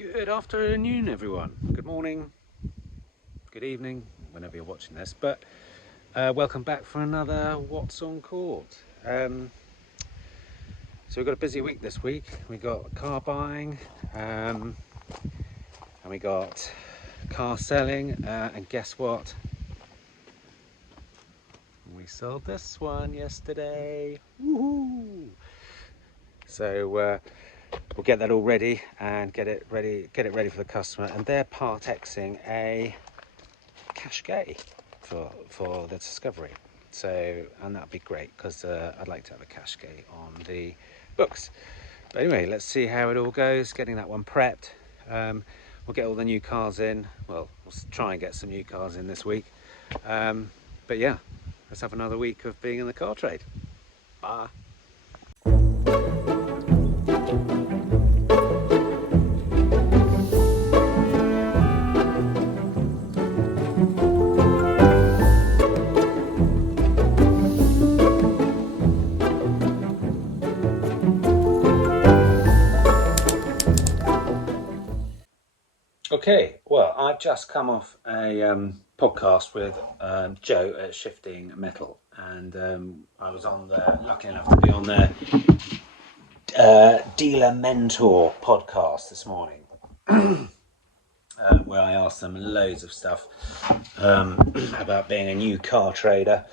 Good afternoon, everyone. Good morning, good evening, whenever you're watching this. But welcome back for another What's on Court. So we've got a busy week this week. We got car buying, and we got car selling. And guess what? We sold this one yesterday. Woohoo! So we'll get that all ready and get it ready for the customer, and they're part Xing a cash gay for the Discovery. So, and that'd be great because I'd like to have a cash gay on the books. But anyway, let's see how it all goes. Getting that one prepped. We'll get all the new cars in. Well, we'll try and get some new cars in this week. But yeah, let's have another week of being in the car trade. Bye. Okay, well, I've just come off a podcast with Joe at Shifting Metal, and I was lucky enough to be on their Dealer Mentor podcast this morning, where I asked them loads of stuff about being a new car trader,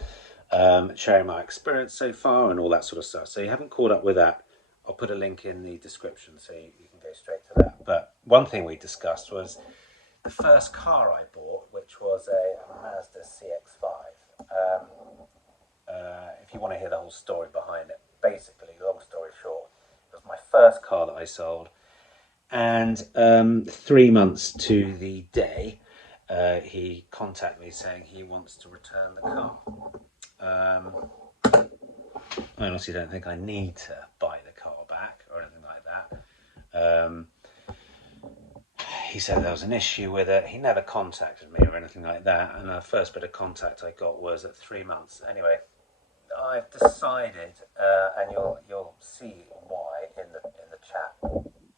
sharing my experience so far and all that sort of stuff. So you haven't caught up with that, I'll put a link in the description so you can go straight to that. But one thing we discussed was the first car I bought, which was a Mazda CX-5. If you want to hear the whole story behind it, basically, long story short, it was my first car that I sold, and 3 months to the day, he contacted me saying he wants to return the car. I honestly don't think I need to buy the car back or anything like that. He said there was an issue with it. He never contacted me or anything like that, and the first bit of contact I got was at 3 months. Anyway, I've decided, and you'll see why in the chat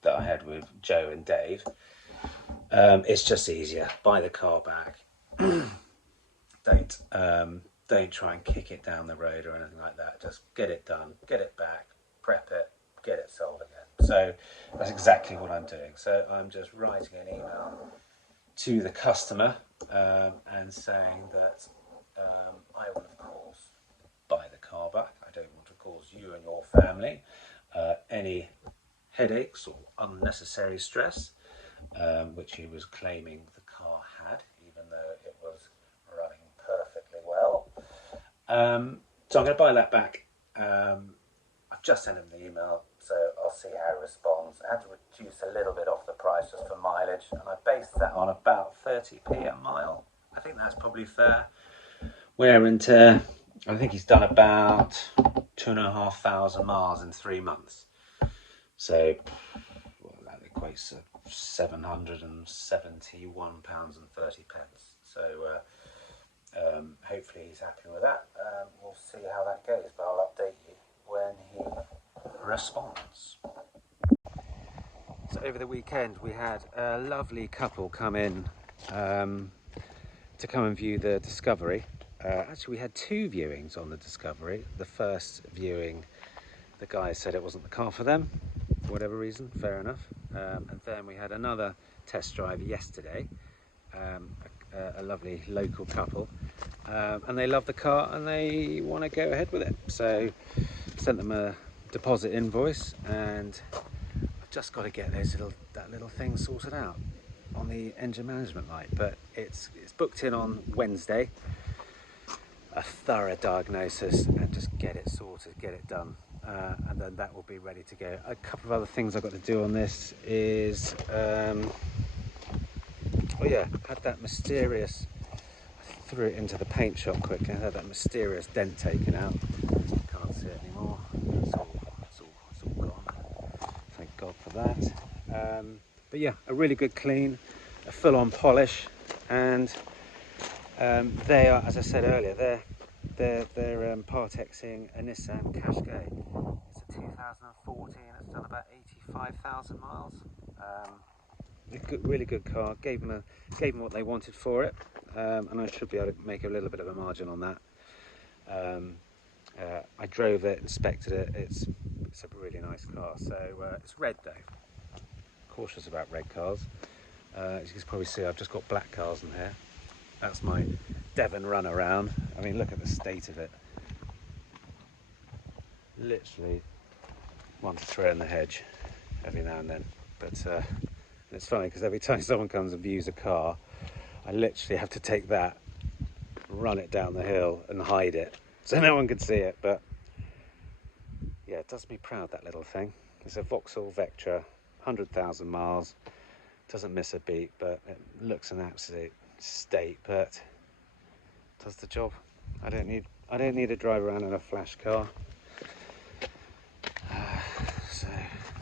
that I had with Joe and Dave. It's just easier. Buy the car back. Don't try and kick it down the road or anything like that. Just get it done, get it back, prep it, get it sold again. So that's exactly what I'm doing. So I'm just writing an email to the customer and saying that I will, of course, buy the car back. I don't want to cause you and your family any headaches or unnecessary stress, which he was claiming the car had, even though it was running perfectly well. So I'm going to buy that back. I've just sent him the email, so I'll see how he responds. I had to reduce a little bit off the price just for mileage, and I based that on about 30p a mile. I think that's probably fair. Wear and tear, I think he's done about 2,500 miles in 3 months. So that equates to £771.30. So hopefully he's happy with that. We'll see how that goes, but I'll update you when he responds. So over the weekend we had a lovely couple come in to come and view the Discovery. Actually, we had 2 viewings on the Discovery. The first viewing, the guy said it wasn't the car for them, for whatever reason, fair enough. And then we had another test drive yesterday, a lovely local couple, and they love the car and they want to go ahead with it. So sent them a deposit invoice, and I've just got to get that little thing sorted out on the engine management light. But it's booked in on Wednesday, a thorough diagnosis, and just get it sorted, get it done. And then that will be ready to go. A couple of other things I've got to do on this is, had that mysterious, I threw it into the paint shop quickly, I had that mysterious dent taken out. Can't see it anymore. It's all gone. Thank God for that. But yeah, a really good clean, a full-on polish, and they are, as I said earlier, they're part Xing a Nissan Qashqai. It's a 2014. It's done about 85,000 miles. really good car. Gave them what they wanted for it, and I should be able to make a little bit of a margin on that. I drove it, inspected it. It's a really nice car. So it's red though. Cautious about red cars. As you can probably see, I've just got black cars in here. That's my Devon runaround. I mean, look at the state of it. Literally one to throw in the hedge every now and then. But it's funny because every time someone comes and views a car, I literally have to take that, run it down the hill and hide it so no one can see it. But yeah, it does me proud, that little thing. It's a Vauxhall Vectra, 100,000 miles. Doesn't miss a beat, but it looks an absolute state, but does the job. I don't need to drive around in a flash car. So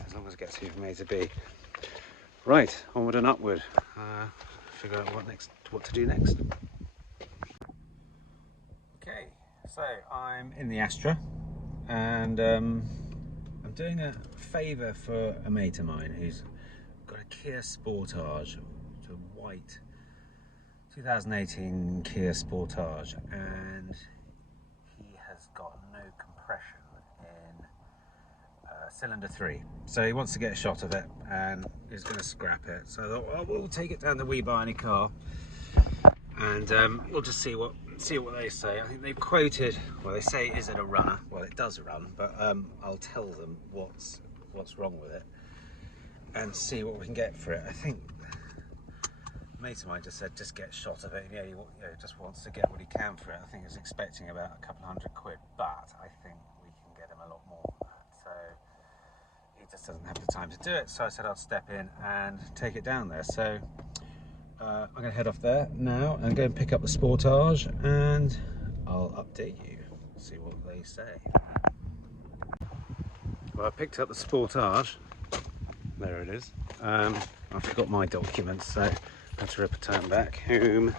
as long as it gets me from A to B. Right, onward and upward. Figure out what to do next. Okay, so I'm in the Astra, and I'm doing a favour for a mate of mine who's got a Kia Sportage. It's a white 2018 Kia Sportage, and he has got no compression in cylinder 3. So he wants to get a shot of it, and he's going to scrap it. So I thought, well, we'll take it down the We Buy Any Car, and we'll just see what they say. I think they've quoted, well, they say, is it a runner? Well, it does run, but I'll tell them what's wrong with it and see what we can get for it. I think a mate of mine just said just get a shot of it, and he just wants to get what he can for it. I think he's expecting about a couple £100, but I think we can get him a lot more than that. So he just doesn't have the time to do it, so I said I'll step in and take it down there. So I'm going to head off there now and go and pick up the Sportage, and I'll update you, see what they say. Well, I picked up the Sportage. There it is. I forgot my documents, so I had to rip a turn back home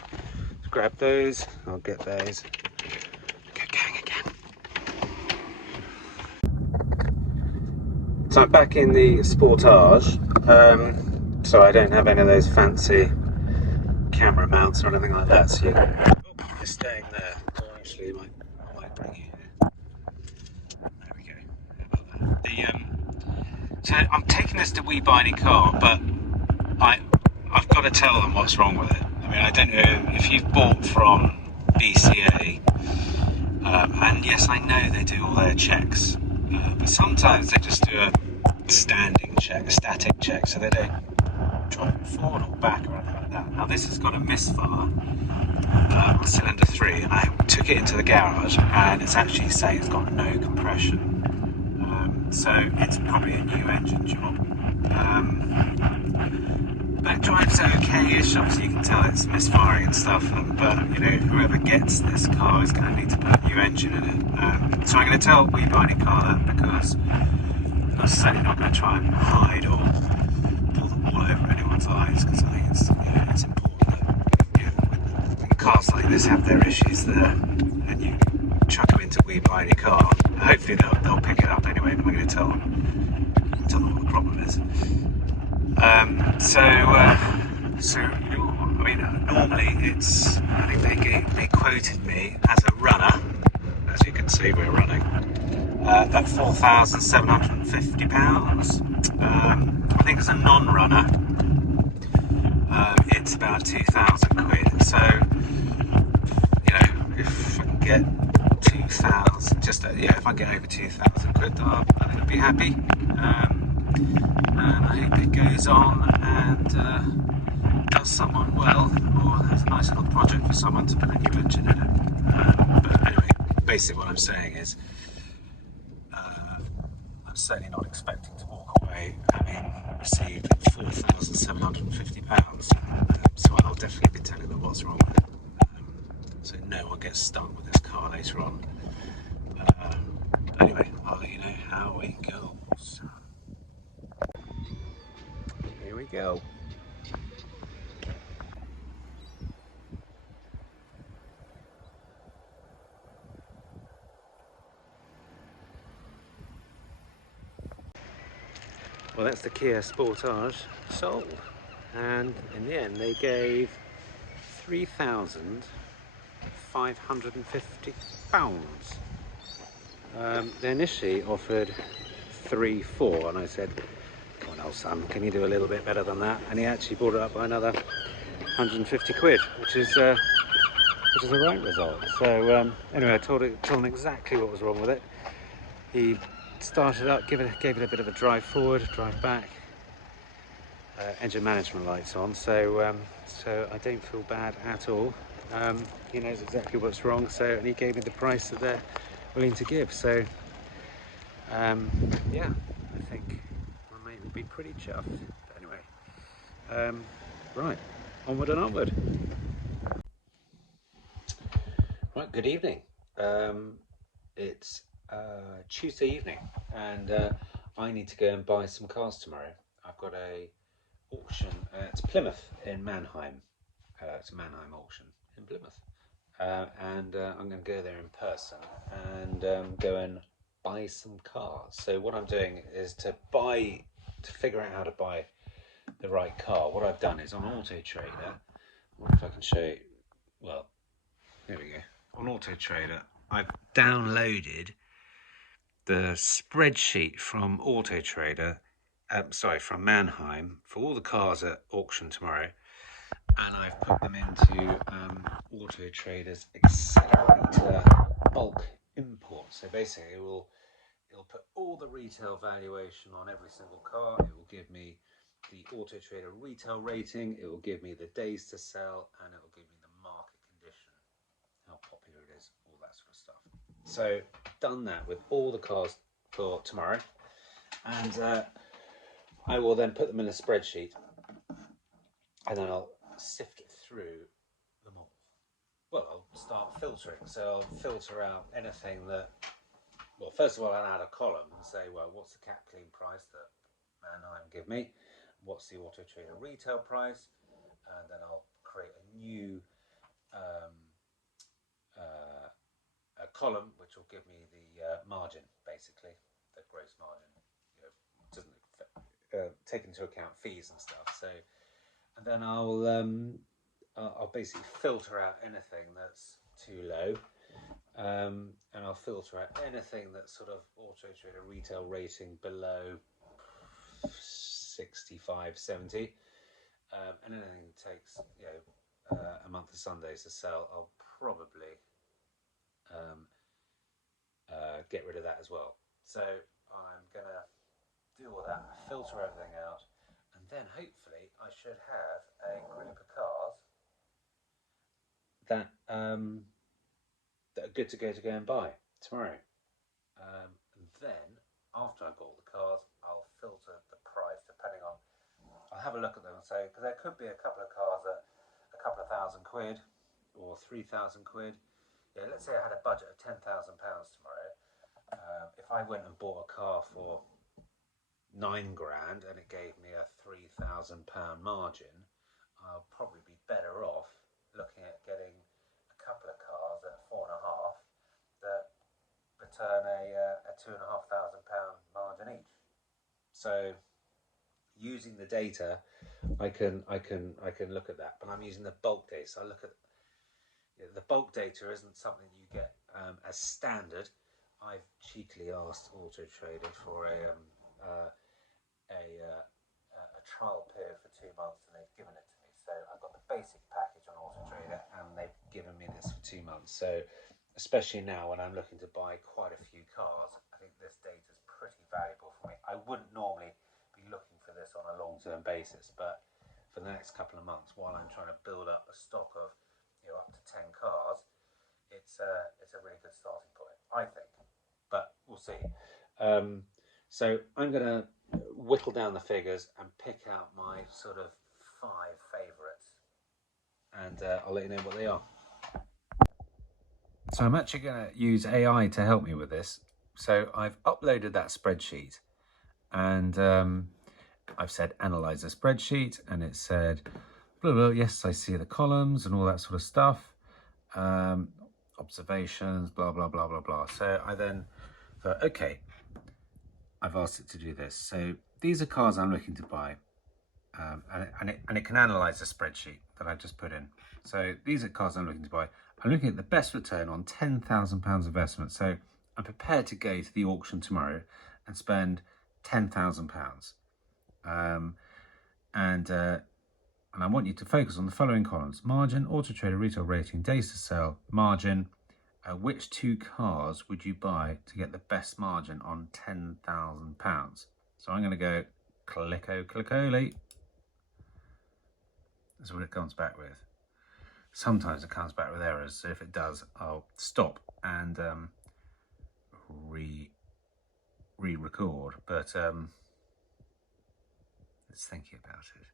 to grab those. I'll get those. Get going again. So I'm back in the Sportage. So I don't have any of those fancy camera mounts or anything like that. So you're staying there. Or actually, I might bring you here. There we go. How about that? So I'm taking this to We Buy Any Car, but I've got to tell them what's wrong with it. I mean, I don't know if you've bought from BCA, and yes, I know they do all their checks, but sometimes they just do a standing check, a static check, so they don't drive it forward or back or anything like that. Now this has got a misfire on cylinder 3, and I took it into the garage, and it's actually saying it's got no compression. So it's probably a new engine job. But it drives okay-ish. Obviously you can tell it's misfiring and stuff, but whoever gets this car is going to need to put a new engine in it. So I'm going to tell We Buy Any Car that, because I'm certainly not going to try and hide or pull the wool over anyone's eyes, because I think it's important that when cars like this have their issues there, and you chuck them into We Buy Any Car, hopefully they'll pick it up anyway, but I'm going to tell them what the problem is. Normally I think they quoted me as a runner, as you can see we're running, at £4,750. I think as a non-runner, it's about £2,000. So, if I can get 2,000, if I get over £2,000, I think I'd be happy. And I hope it goes on and does someone well, or there's a nice little project for someone to put a new engine in it. But anyway, basically what I'm saying is, I'm certainly not expecting to walk away having received £4,750. So I'll definitely be telling them what's wrong with it. So no one gets stuck with this car later on. Anyway, I'll let you know how it goes. Here we go. Well, that's the Kia Sportage sold. and in the end they gave £3,550. They initially offered 3,400, and I said, come on, old son, can you do a little bit better than that? And he actually brought it up by another 150 quid, which is a right result. So anyway, I told him exactly what was wrong with it. He started up, gave it a bit of a drive forward, drive back, engine management lights on, so I don't feel bad at all. He knows exactly what's wrong, and he gave me the price that they're willing to give. So yeah, I think my mate would be pretty chuffed. But anyway, right, onward and onward. Right, good evening. It's Tuesday evening, and I need to go and buy some cars tomorrow. I've got a auction at Plymouth in Mannheim. It's a Mannheim auction in Plymouth, and I'm going to go there in person and go and buy some cars. So what I'm doing is to figure out how to buy the right car. What I've done is on Auto Trader. I wonder if I can show you. Well, here we go. On Auto Trader, I've downloaded the spreadsheet from Auto Trader. From Mannheim for all the cars at auction tomorrow, and I've put them into Auto Trader's accelerator bulk import. So basically, it'll put all the retail valuation on every single car. It will give me the Auto Trader retail rating. It will give me the days to sell, and it will give me the market condition, how popular it is, all that sort of stuff. So done that with all the cars for tomorrow, and I will then put them in a spreadsheet, and then I'll sift through them all. Well, I'll start filtering. So I'll filter out anything that, well, first of all, I'll add a column and say, well, what's the cap clean price that Mannheim give me? What's the Auto Trader retail price? And then I'll create a new a column which will give me the margin, basically, the gross margin. Doesn't take into account fees and stuff. So, and then I'll basically filter out anything that's too low, and I'll filter out anything that's sort of Auto Trader retail rating below 65, 70, and anything that takes a month of Sundays to sell, I'll probably get rid of that as well. So I'm gonna do all that, filter everything out, and then hopefully I should have a group of cars that that are good to go and buy tomorrow. And then after I've got all the cars, I'll filter the price depending on. I'll have a look at them and say, because there could be a couple of cars at a couple of £1,000 or £3,000. Yeah, let's say I had a budget of £10,000 tomorrow. If I went and bought a car for £9,000 and it gave me a £3,000 margin, I'll probably be better off looking at getting a couple of cars at 4.5 that return a £2,500 margin each. So using the data, I can look at that, but I'm using the bulk data. So I look at the bulk data isn't something you get as standard. I've cheekily asked Auto Trader for a trial period for 2 months, and they've given it to me. So I've got the basic package on Auto Trader, and they've given me this for 2 months. So especially now when I'm looking to buy quite a few cars, I think this data is pretty valuable for me. I wouldn't normally be looking for this on a long-term basis, but for the next couple of months, while I'm trying to build up a stock of up to 10 cars, it's a really good starting point, I think. But we'll see. So I'm going to whittle down the figures and pick out my sort of 5 favourites, and I'll let you know what they are. So I'm actually going to use AI to help me with this. So I've uploaded that spreadsheet, and I've said analyze the spreadsheet, and it said blah, blah, yes, I see the columns and all that sort of stuff, observations, blah blah blah blah blah. So I then thought, okay, I've asked it to do this. So these are cars I'm looking to buy. and it can analyze the spreadsheet that I've just put in. So these are cars I'm looking to buy. I'm looking at the best return on £10,000 investment. So I'm prepared to go to the auction tomorrow and spend £10,000. And I want you to focus on the following columns: margin, auto trader, retail rating, days to sell, margin. Which two cars would you buy to get the best margin on £10,000? So I'm going to go clicko-clickoly. That's what it comes back with. Sometimes it comes back with errors, so if it does, I'll stop and re-record. But let's think about it.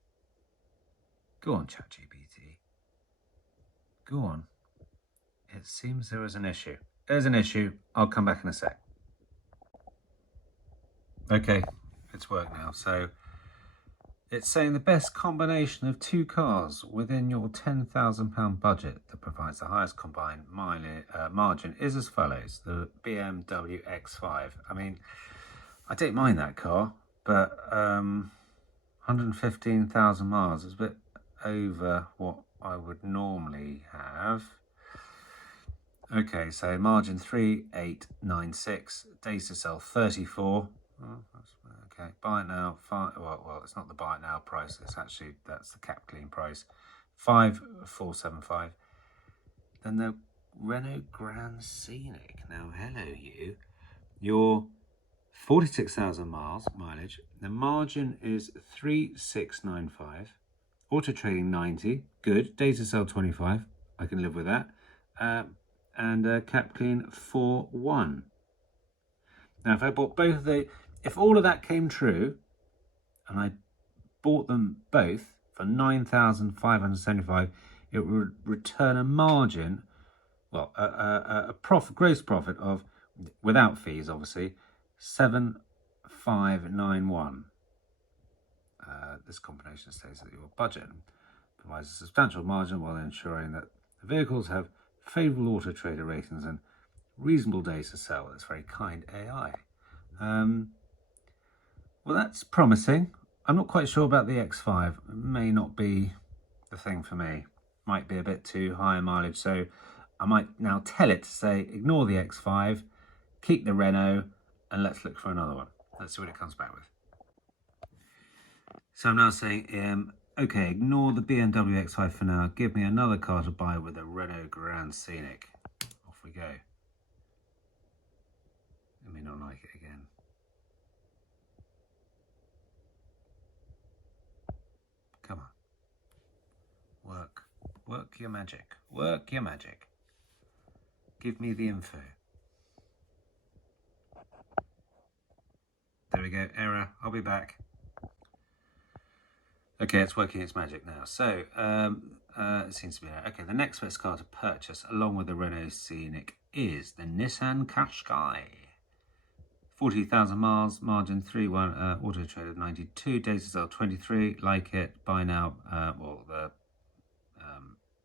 Go on, ChatGPT. Go on. It seems there is an issue. There's an issue. I'll come back in a sec. Okay, it's worked now. So it's saying the best combination of two cars within your £10,000 budget that provides the highest combined margin is as follows: the BMW X5. I mean, I don't mind that car, but 115,000 miles is a bit over what I would normally have. Okay, so margin 3896, days to sell 34. Oh, okay, buy it now. Well, it's not the buy it now price. It's actually, that's the cap clean price, 5475. Then the Renault Grand Scenic. Now, hello you. Your 46,000 mileage. The margin is 3695. Auto trading 90. Good. Days to sell 25. I can live with that. And cap clean 41. Now, if I bought both of the, if all of that came true, and I bought them both for 9,575, it would return a margin, well, a gross profit of, without fees, obviously, 7,591. This combination states that your budget provides a substantial margin while ensuring that the vehicles have favourable auto trader ratings and reasonable days to sell. That's very kind AI. Well, that's promising. I'm not quite sure about the X5. It may not be the thing for me. Might be a bit too high mileage, so I might now tell it to say ignore the X5, keep the Renault, and let's look for another one. Let's see what it comes back with. So I'm now saying, okay, ignore the BMW X5 for now. Give me another car to buy with a Renault Grand Scenic. Off we go. I may not like it again. Come on. Work your magic. Work your magic. Give me the info. There we go. Error. I'll be back. Okay, it's working its magic now. So, it seems to be there. Okay, the next best car to purchase along with the Renault Scenic is the Nissan Qashqai. 40,000 miles, margin 3.1, auto traded 92, days to sell 23, like it, buy now, well, the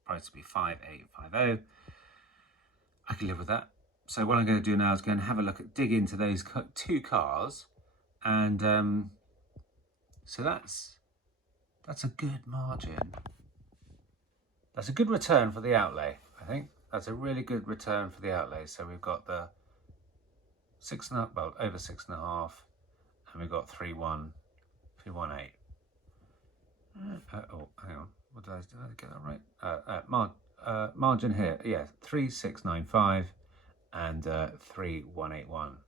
price will be 5,850. I can live with that. So what I'm going to do now is go and have a look at, dig into those two cars, and so that's a good margin. That's a good return for the outlay, I think. That's a really good return for the outlay. So we've got the 6.5, well, over 6.5, and we've got 318. Oh, hang on. What did I get that right? Margin here, yeah, 3695 and 3181.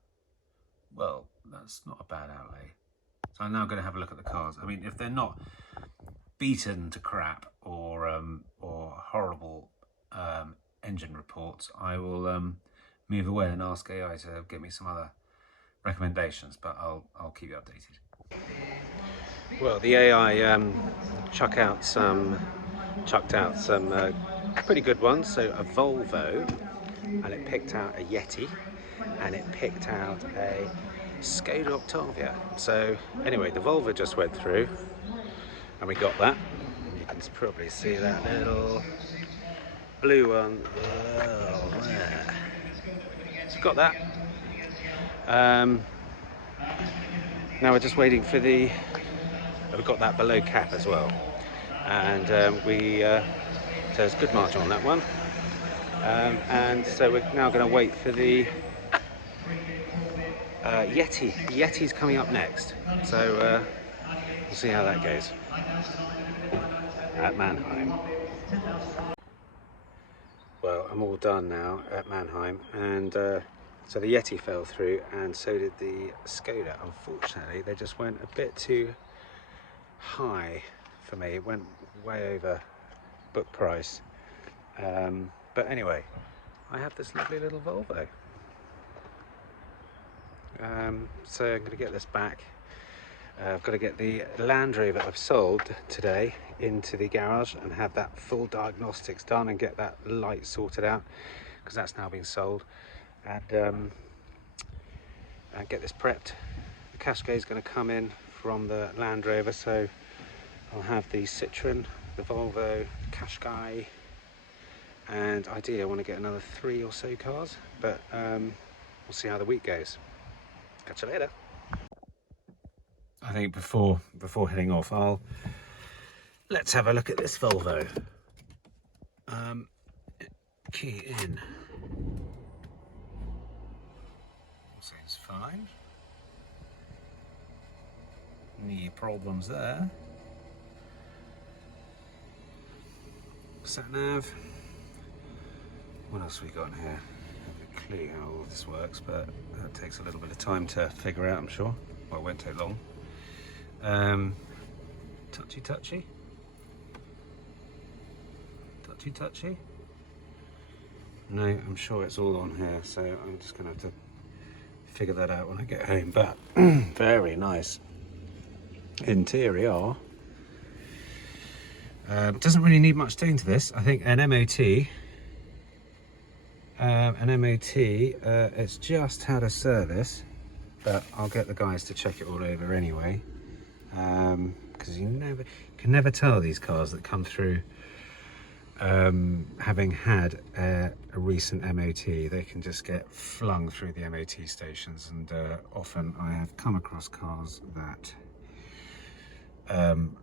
Well, that's not a bad outlay. So I'm now going to have a look at the cars. I mean, if they're not beaten to crap or horrible engine reports, I will move away and ask AI to give me some other recommendations. But I'll keep you updated. Well, the AI chucked out some pretty good ones. So a Volvo, and it picked out a Yeti, and it picked out a Skoda Octavia. So anyway, the Volvo just went through and we got that. You can probably see that little blue one there. So got that. Now we're just waiting for the we've got that below cap as well, and so it's good margin on that one. And so we're now going to wait for the Yeti. The Yeti's coming up next, so we'll see how that goes at Mannheim. Well, I'm all done now at Mannheim, and so the Yeti fell through, and so did the Skoda. Unfortunately, they just went a bit too high for me. It went way over book price. But anyway, I have this lovely little Volvo. So I'm going to get this back. I've got to get the Land Rover I've sold today into the garage and have that full diagnostics done and get that light sorted out, because that's now been sold, and get this prepped. The Cascade is going to come in from the Land Rover, so I'll have the Citroen, the Volvo, Qashqai, and ideally I want to get another 3 or so cars, but we'll see how the week goes. Catch you later. I think before heading off, let's have a look at this Volvo. Key in. Seems fine. Any problems there? Sat nav. What else have we got in here? I have a clue how all this works, but that takes a little bit of time to figure out, I'm sure. Well, it won't take long. Touchy. No, I'm sure it's all on here, so I'm just gonna have to figure that out when I get home. But very nice interior. Doesn't really need much doing to this. I think an MOT. It's just had a service, but I'll get the guys to check it all over anyway. Because you can never tell these cars that come through having had a recent MOT. They can just get flung through the MOT stations, and often I have come across cars that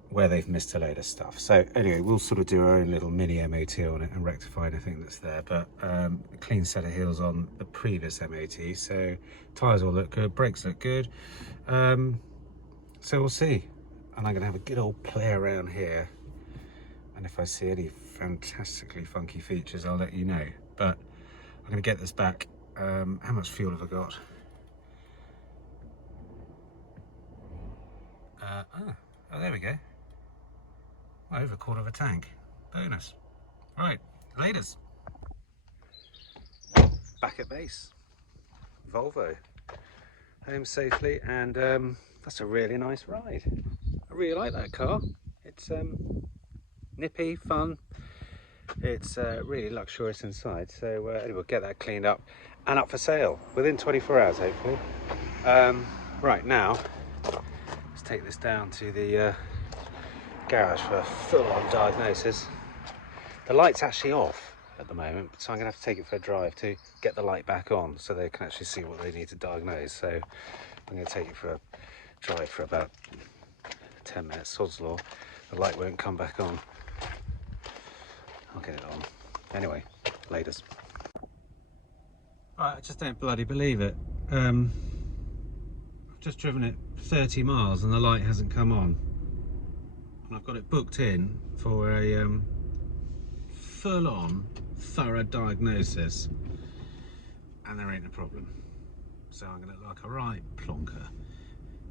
where they've missed a load of stuff. So anyway, we'll sort of do our own little mini MOT on it and rectify anything that's there, but a clean set of heels on the previous MOT, so tyres all look good, brakes look good, so we'll see. And I'm going to have a good old play around here, and if I see any fantastically funky features, I'll let you know. But I'm going to get this back. How much fuel have I got? Oh, there we go. Well, over a quarter of a tank. Bonus. Right, laters. Back at base. Volvo. Home safely, and that's a really nice ride. I really like that car. It's nippy, fun. It's really luxurious inside. So anyway, we'll get that cleaned up and up for sale within 24 hours, hopefully. Right, now let's take this down to the garage for a full-on diagnosis. The light's actually off at the moment, so I'm going to have to take it for a drive to get the light back on so they can actually see what they need to diagnose. So I'm going to take it for a drive for about 10 minutes, sod's law. The light won't come back on. I'll get it on. Anyway, laters. Right, I just don't bloody believe it. I've just driven it 30 miles and the light hasn't come on. And I've got it booked in for a full-on, thorough diagnosis, and there ain't a problem. So I'm going to look like a right plonker.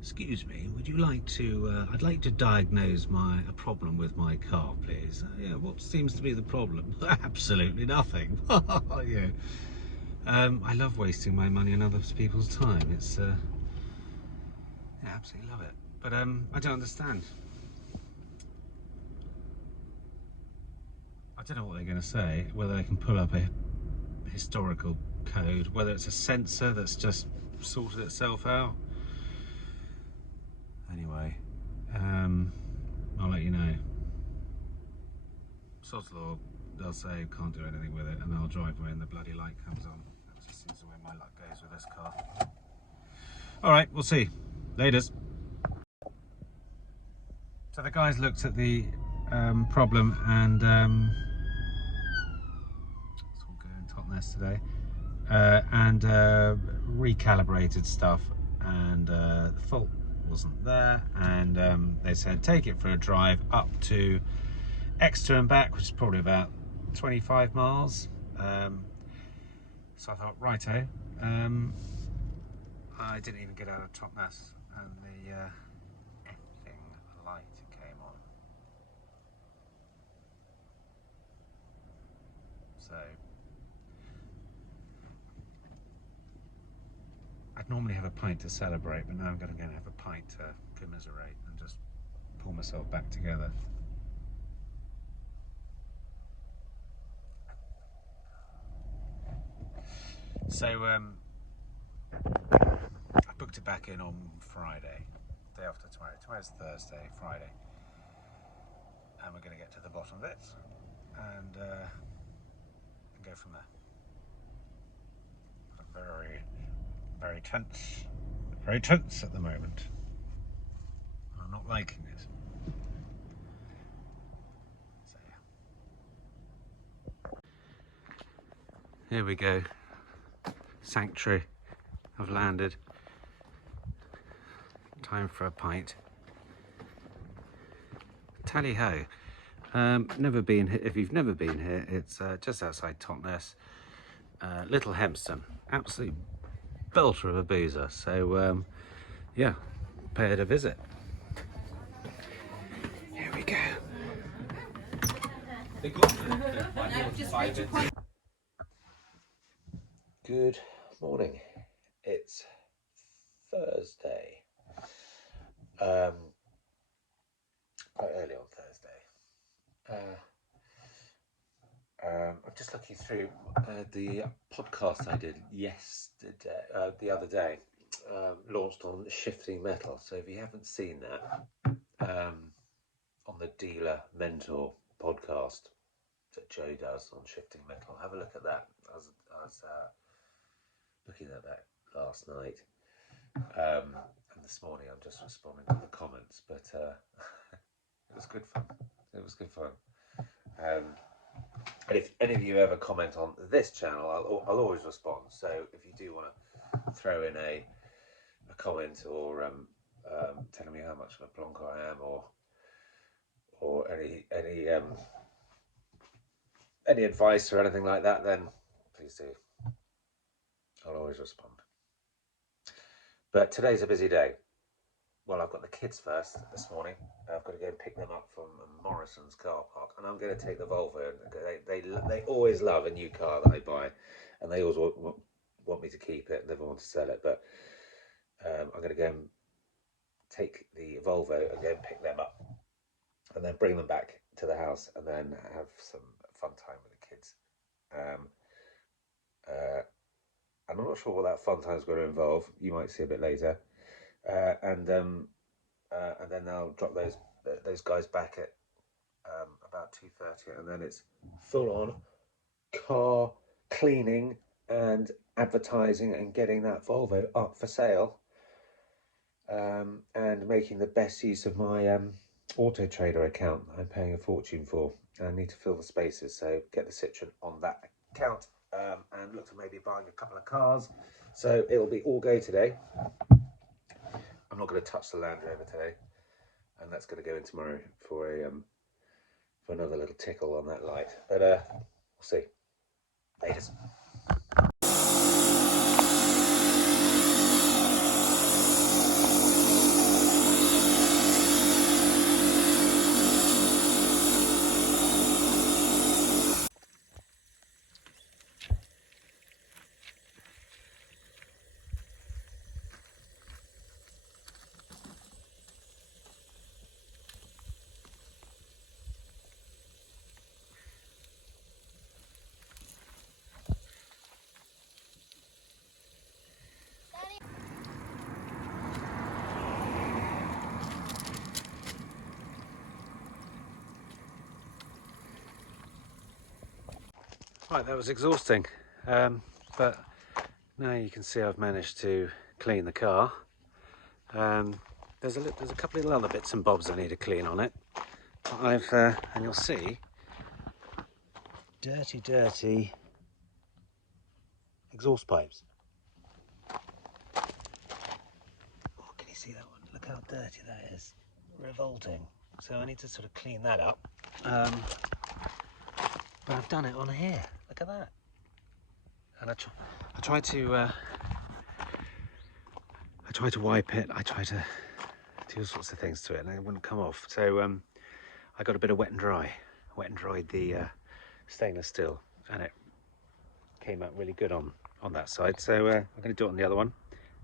Excuse me, would you like to, I'd like to diagnose a problem with my car, please. Yeah, what seems to be the problem? Absolutely nothing. Yeah. I love wasting my money and other people's time. It's, yeah, absolutely love it. But I don't understand. I don't know what they're going to say, whether they can pull up a historical code, whether it's a sensor that's just sorted itself out. Anyway, I'll let you know. Sod's law, they'll say can't do anything with it, and I'll drive when the bloody light comes on. That just seems the way my luck goes with this car. All right, we'll see. Laters. So the guys looked at the problem and it's all going Totnes today, and recalibrated stuff, and the fault wasn't there, and they said take it for a drive up to Exeter and back, which is probably about 25 miles. So I thought, righto. I didn't even get out of Totnes and the effing light came on. So I'd normally have a pint to celebrate, but now I'm going to go and have a pint to commiserate and just pull myself back together. So I booked it back in on Friday, day after tomorrow. Tomorrow's Thursday, Friday, and we're going to get to the bottom of it and go from there. Very tense at the moment. I'm not liking it. So yeah. Here we go. Sanctuary. I've landed. Time for a pint. Tally ho. Never been here. If you've never been here, it's just outside Totnes, Little Hempston. Absolute belter of a boozer. So yeah, pay it a visit. Here we go. Good morning. It's Thursday. Quite early on Thursday. I'm just looking through the podcast I did yesterday, the other day, launched on shifting metal. So if you haven't seen that, on the Dealer Mentor podcast that Joe does on shifting metal, have a look at that. I was looking at that last night, and this morning I'm just responding to the comments, but it was good fun. It was good fun. And if any of you ever comment on this channel, I'll always respond. So if you do want to throw in a comment or telling me how much of a plonker I am, or any advice or anything like that, then please do. I'll always respond. But today's a busy day. Well, I've got the kids first this morning. I've got to go and pick them up from Morrison's car park, and I'm going to take the Volvo. They always love a new car that I buy, and they always want me to keep it, never want to sell it. But I'm going to go and take the Volvo and go and pick them up, and then bring them back to the house, and then have some fun time with the kids. I'm not sure what that fun time is going to involve. You might see a bit later. And then I'll drop those guys back at about 2:30, and then it's full on car cleaning and advertising and getting that Volvo up for sale, and making the best use of my Auto Trader account I'm paying a fortune for. I need to fill the spaces, so get the Citroen on that account, and look to maybe buying a couple of cars. So it'll be all go today. I'm not going to touch the Land Rover today, and that's going to go in tomorrow for another little tickle on that light. But we'll see. Laters. Right, that was exhausting, but now you can see I've managed to clean the car. there's a couple of little other bits and bobs I need to clean on it. I've and you'll see dirty exhaust pipes. Oh, can you see that one? Look how dirty that is. Revolting. So I need to sort of clean that up. But I've done it on here. Look at that. And I try to wipe it. I try to do all sorts of things to it, and it wouldn't come off. So I got a bit of wet and dried the stainless steel, and it came out really good on that side. So I'm going to do it on the other one,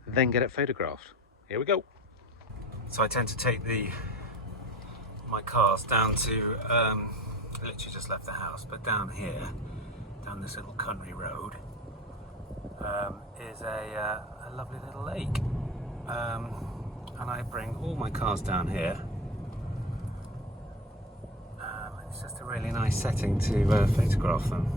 then get it photographed. Here we go. So I tend to take my cars down to I literally just left the house, but down here, down this little country road, is a lovely little lake, and I bring all my cars down here. It's just a really nice setting to photograph them.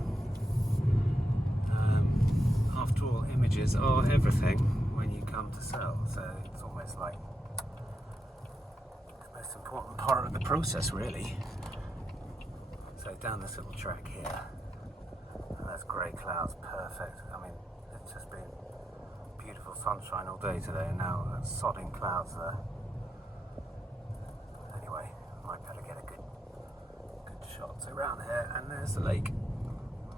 After all, images are everything when you come to sell, so it's almost like the most important part of the process, really. So down this little track here, and there's grey clouds, perfect. I mean, it's just been beautiful sunshine all day today, and now there's sodding clouds there. Anyway, might be able to get a good shots around here, and there's the lake,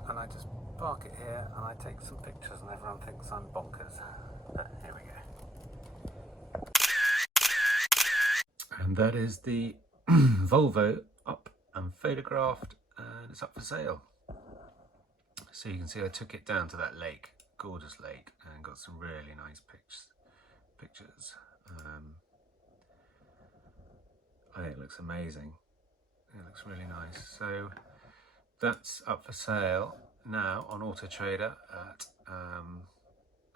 and I just park it here and I take some pictures, and everyone thinks I'm bonkers, but here we go. And that is the Volvo up and photographed, and it's up for sale. So you can see I took it down to that lake, gorgeous lake, and got some really nice pictures. I think it looks amazing. It looks really nice. So that's up for sale now on Auto Trader at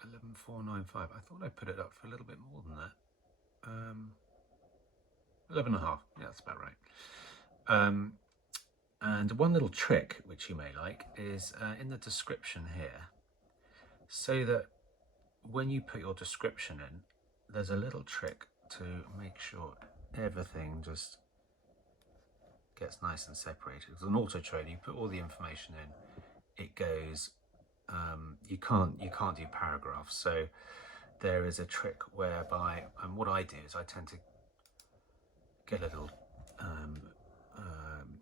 11,495. I thought I put it up for a little bit more than that. 11.5. Yeah, that's about right. And one little trick which you may like is in the description here, so that when you put your description in, there's a little trick to make sure everything just gets nice and separated. With an Auto Trader, you put all the information in, it goes. You can't do paragraphs. So there is a trick whereby, and what I do is I tend to get a little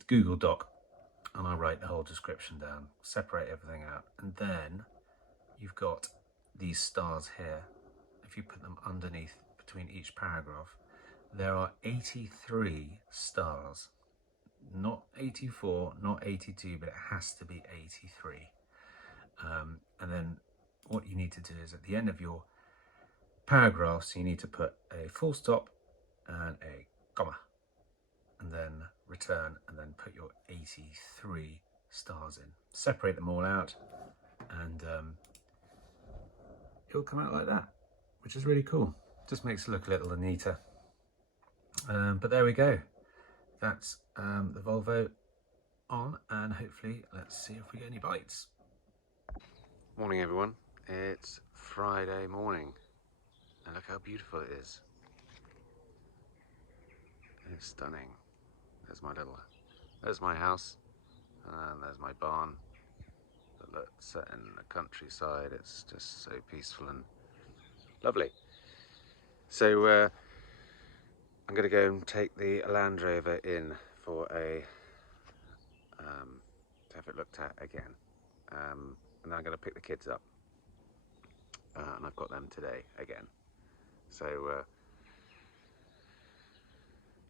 Google Doc, and I write the whole description down, separate everything out, and then you've got these stars here. If you put them underneath between each paragraph, there are 83 stars. Not 84, not 82, but it has to be 83. And then what you need to do is at the end of your paragraphs, you need to put a full stop and a comma, and then return, and then put your 83 stars in. Separate them all out, and it'll come out like that, which is really cool. Just makes it look a little neater. But there we go. That's the Volvo on, and hopefully let's see if we get any bites. Morning everyone, it's Friday morning, and look how beautiful it is. It's stunning. There's my house, and there's my barn that set in the countryside. It's just so peaceful and lovely. So I'm going to go and take the Land Rover in for to have it looked at again, and then I'm going to pick the kids up, and I've got them today again. So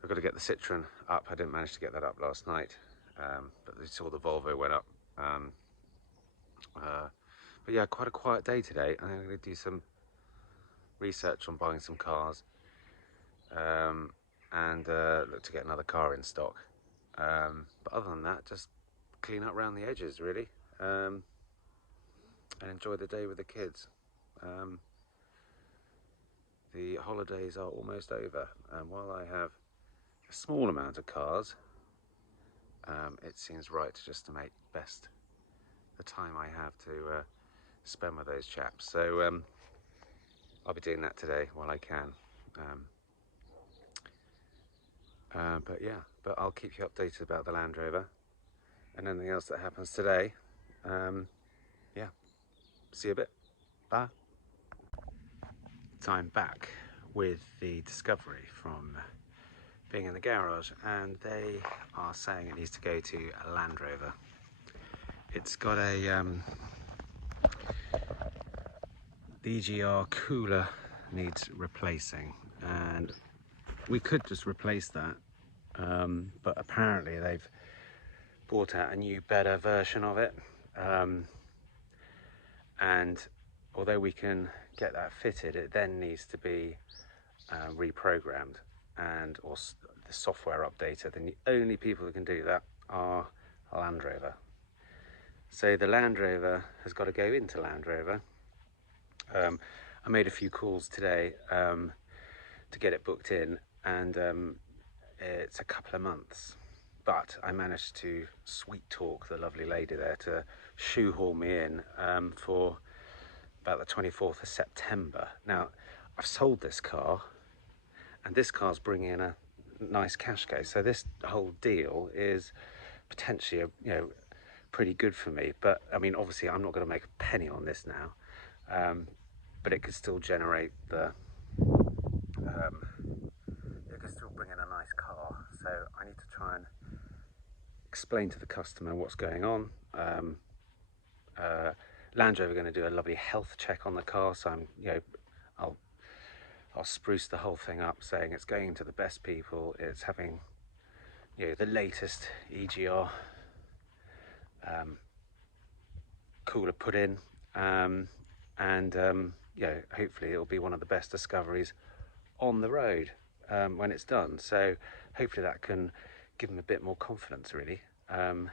I've got to get the Citroen up. I didn't manage to get that up last night, but you saw the Volvo went up. But yeah, quite a quiet day today. I'm going to do some research on buying some cars, and look to get another car in stock. But other than that, just clean up around the edges really, and enjoy the day with the kids. The holidays are almost over, and while I have a small amount of cars, it seems right just to make best the time I have to spend with those chaps. So I'll be doing that today while I can. But yeah, but I'll keep you updated about the Land Rover and anything else that happens today. Yeah, see you a bit. Bye. So I'm back with the Discovery from being in the garage, and they are saying it needs to go to a Land Rover. It's got a the EGR cooler needs replacing, and we could just replace that, but apparently they've brought out a new, better version of it, and although we can get that fitted, it then needs to be reprogrammed and the software updated, and the only people who can do that are Land Rover. So the Land Rover has got to go into Land Rover. I made a few calls today to get it booked in, and it's a couple of months, but I managed to sweet talk the lovely lady there to shoehorn me in for about the 24th of September. Now, I've sold this car, and this car's bringing in a nice cash cow, so this whole deal is potentially pretty good for me. But I mean, obviously I'm not going to make a penny on this now, but it could still generate the it could still bring in a nice car. So I need to try and explain to the customer what's going on. Land Rover are going to do a lovely health check on the car, so I'll spruce the whole thing up, saying it's going to the best people, it's having the latest EGR cooler put in, and hopefully it'll be one of the best Discoveries on the road when it's done. So hopefully that can give them a bit more confidence, really, and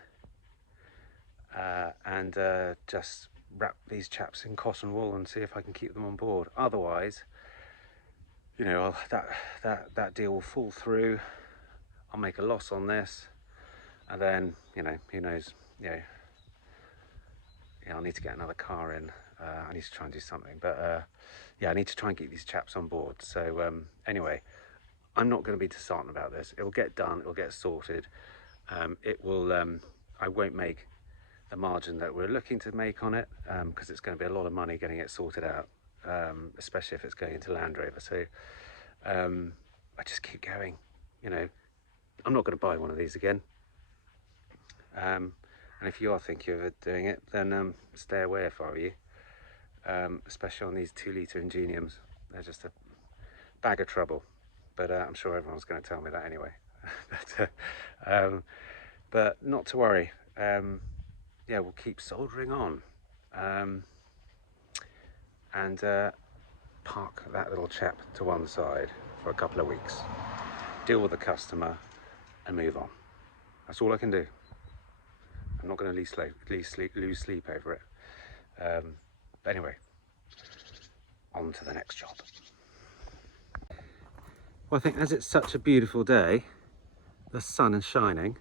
just wrap these chaps in cotton wool and see if I can keep them on board. Otherwise, that deal will fall through. I'll make a loss on this, and then who knows. I'll need to get another car in. I need to try and do something, but I need to try and get these chaps on board. So anyway, I'm not going to be disheartened about this. It'll get done, it'll get sorted. It will. I won't make the margin that we're looking to make on it, because it's going to be a lot of money getting it sorted out, especially if it's going into Land Rover. So I just keep going. I'm not going to buy one of these again. And if you are thinking of doing it, then stay away if I were you, especially on these 2-litre Ingeniums. They're just a bag of trouble, but I'm sure everyone's going to tell me that anyway. But not to worry. We'll keep soldering on, and park that little chap to one side for a couple of weeks, deal with the customer, and move on. That's all I can do. I'm not going to lose sleep over it. But anyway, on to the next job. Well, I think as it's such a beautiful day, the sun is shining,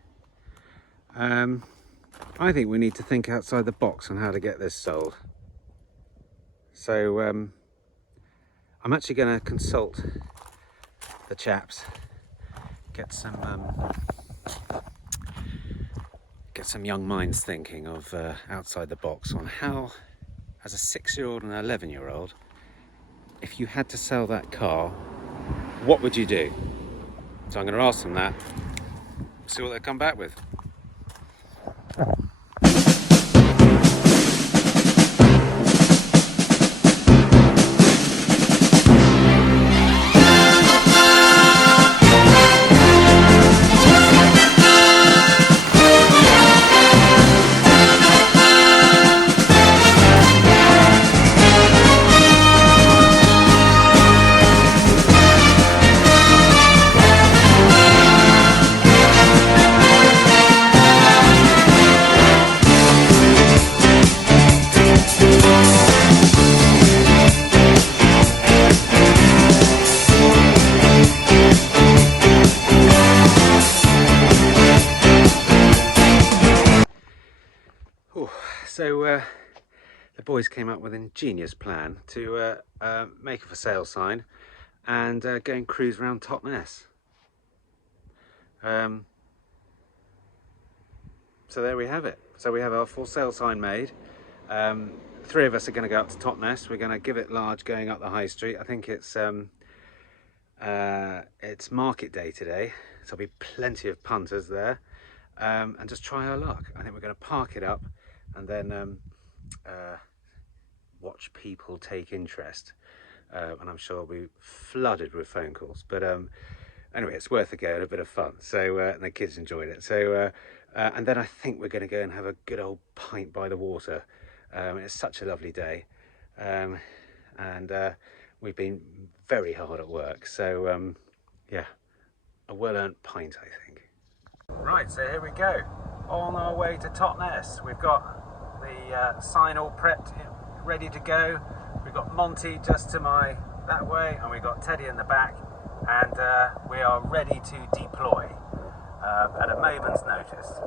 I think we need to think outside the box on how to get this sold. So I'm actually going to consult the chaps, get some young minds thinking of outside the box on how, as a 6-year-old and an 11-year-old, if you had to sell that car, what would you do? So I'm going to ask them that, see what they come back with. So the boys came up with an ingenious plan to make a for sale sign and go and cruise around Totnes. So there we have it. So we have our for sale sign made. 3 of us are going to go up to Totnes. We're going to give it large going up the high street. I think it's market day today, so there'll be plenty of punters there, and just try our luck. I think we're going to park it up and then watch people take interest, and I'm sure we'll be flooded with phone calls, but anyway, it's worth a go and a bit of fun. So and the kids enjoyed it. So and then I think we're going to go and have a good old pint by the water. It's such a lovely day, and we've been very hard at work, so yeah, a well-earned pint, I think. Right, so here we go, on our way to Totnes. We've got the sign all prepped, ready to go. We've got Monty just to my that way, and we've got Teddy in the back, and we are ready to deploy at a moment's notice,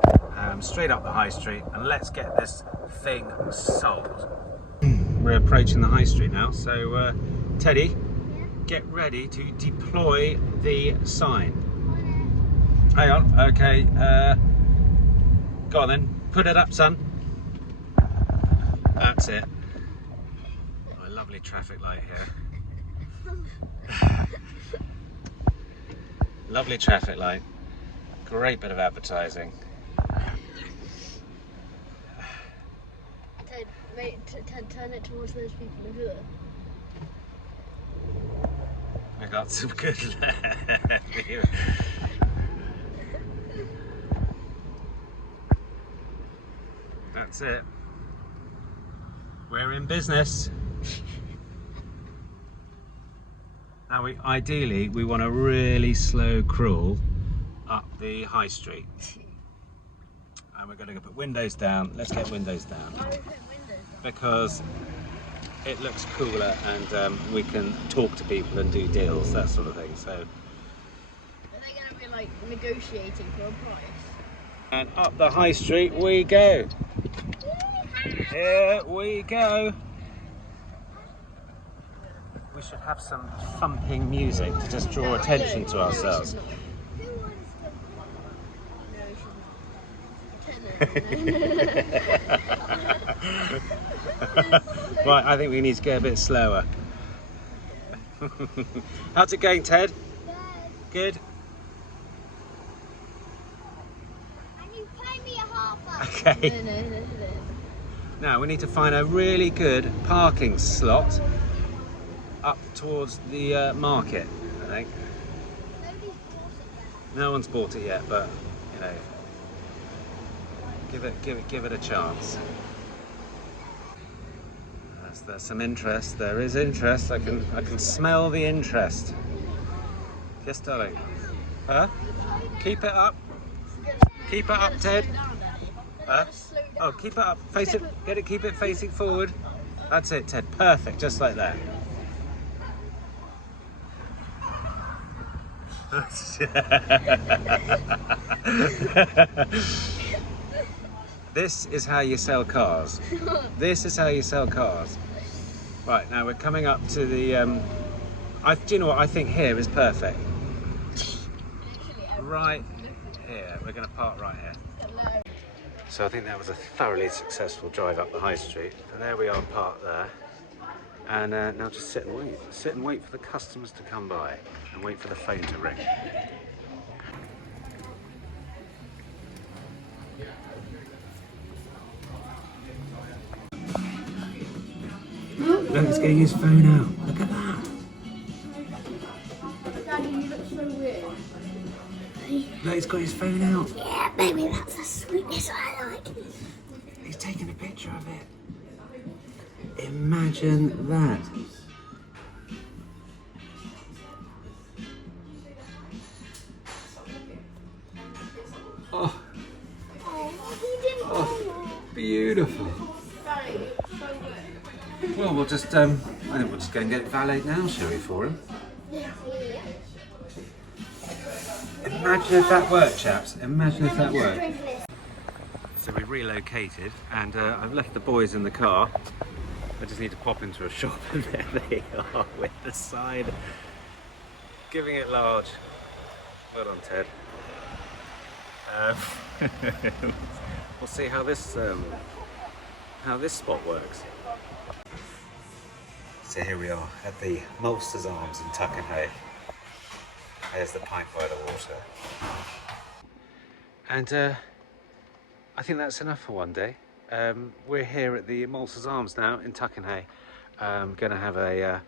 straight up the high street, and let's get this thing sold. We're approaching the high street now, so Teddy, get ready to deploy the sign. Hang on, okay, go on then, put it up, son. That's it. Oh, a lovely traffic light here. Lovely traffic light. Great bit of advertising. Ted, wait, Ted, turn it towards those people over there. I got some good view. That's it. We're in business. Now ideally we want a really slow crawl up the high street. And we're going to put windows down. Let's get windows down. Why are we putting windows down? Because it looks cooler, and we can talk to people and do deals, that sort of thing. So. Are they going to be like negotiating for a price? And up the high street we go. Here we go. We should have some thumping music to just draw attention to ourselves. Right, I think we need to go a bit slower. How's it going, Ted? Good. And you pay me a half up. Okay. No. Now we need to find a really good parking slot up towards the market, I think. Nobody's bought it yet. No one's bought it yet, but you know, give it a chance. There's some interest. There is interest. I can smell the interest. Yes, darling. Huh? Keep it up. Keep it up, Ted. Huh? Oh, keep it up. Face it. Get it. Keep it facing forward. That's it, Ted. Perfect. Just like that. This is how you sell cars. This is how you sell cars. Right, now we're coming up to the do you know what, I think here is perfect. Right here. We're going to park right here. So I think that was a thoroughly successful drive up the high street, and there we are parked there. And now just sit and wait. Sit and wait for the customers to come by, and wait for the phone to ring. Look, he's getting his phone out. Look at that. Daddy, you look so weird. Look, he's got his phone out. Yeah, baby, that's the sweetness I like. He's taking a picture of it. Imagine that. Oh, Oh, he didn't oh, beautiful. Daddy, you look so good. Well, we'll just, I think we'll just go and get it valeted now, shall we, for him? Imagine if that worked, chaps. Imagine if that worked. So we relocated, and I've left the boys in the car. I just need to pop into a shop, and there they are with the sign, giving it large. Well done, Ted. We'll see how this spot works. So here we are at the Maltster's Arms in Tuckenhay. There's the pint by the water. And I think that's enough for one day. We're here at the Maltster's Arms now in Tuckenhay. Going to have a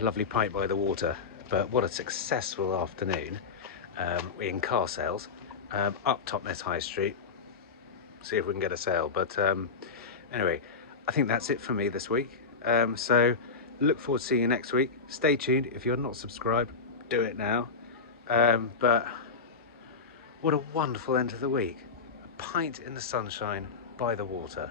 lovely pint by the water. But what a successful afternoon. We're in car sales up Totnes High Street. See if we can get a sale. But anyway, I think that's it for me this week. So look forward to seeing you next week. Stay tuned. If you're not subscribed, do it now. But what a wonderful end to the week. A pint in the sunshine by the water.